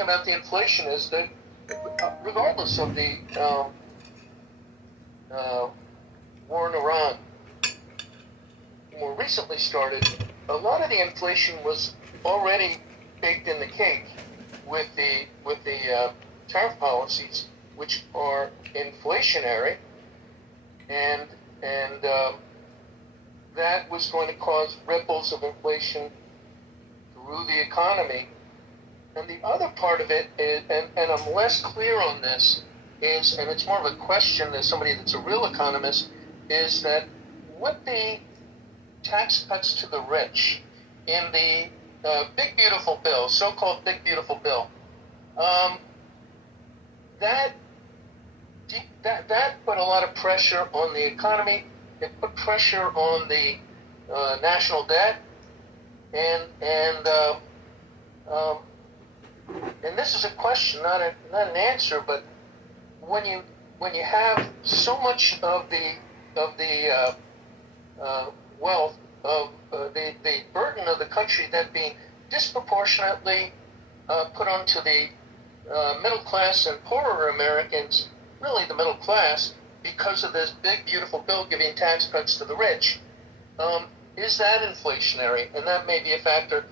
thing about the inflation is that regardless of the war in Iran, more recently started, a lot of the inflation was already baked in the cake with the tariff policies, which are inflationary, and that was going to cause ripples of inflation through the economy. And the other part of it is, and I'm less clear on this, is, and it's more of a question as somebody that's a real economist, is that with the tax cuts to the rich in the Big Beautiful Bill, so-called Big Beautiful Bill, that put a lot of pressure on the economy. It put pressure on the national debt, and this is a question, not an answer. But when you have so much of the wealth of the burden of the country that being disproportionately put onto the middle class and poorer Americans, really the middle class, because of this Big Beautiful Bill giving tax cuts to the rich, is that inflationary? And that may be a factor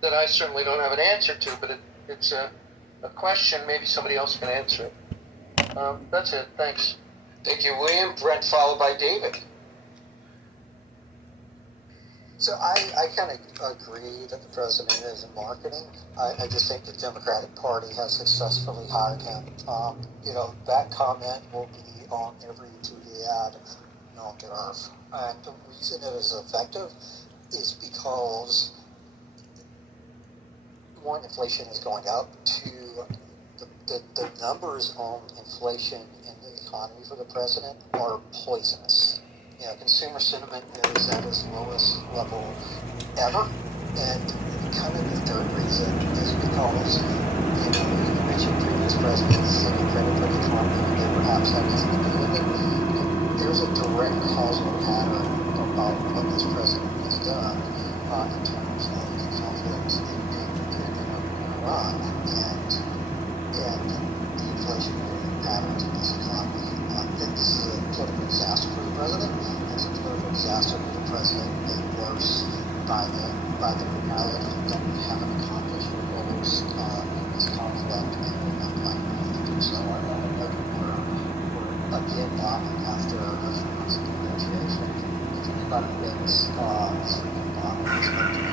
that I certainly don't have an answer to, but it's a question maybe somebody else can answer. That's it. Thanks. Thank you, William. Brett, followed by David. So I kind of agree that the president is in marketing. I just think the Democratic Party has successfully hired him. That comment will be on every TV ad known to earth. And the reason it is effective is because, one, inflation is going up. Two, the numbers on inflation in the economy for the president are poisonous. Consumer sentiment is at its lowest level ever, and kind of the third reason is because, you mentioned previous presidents taking credit for the economy, and they perhaps have nothing to do with it. There's a direct causal pattern about what this president has done in terms of the conflict in Iran and the inflationary patterns of this economy. It's a political disaster for the president. It's a political disaster for the president made worse by the reality that we haven't accomplished our goals in this conflict, and we're not planning on doing so. We're again bombing after a few months of negotiation. If anybody thinks this freaking bomb is going to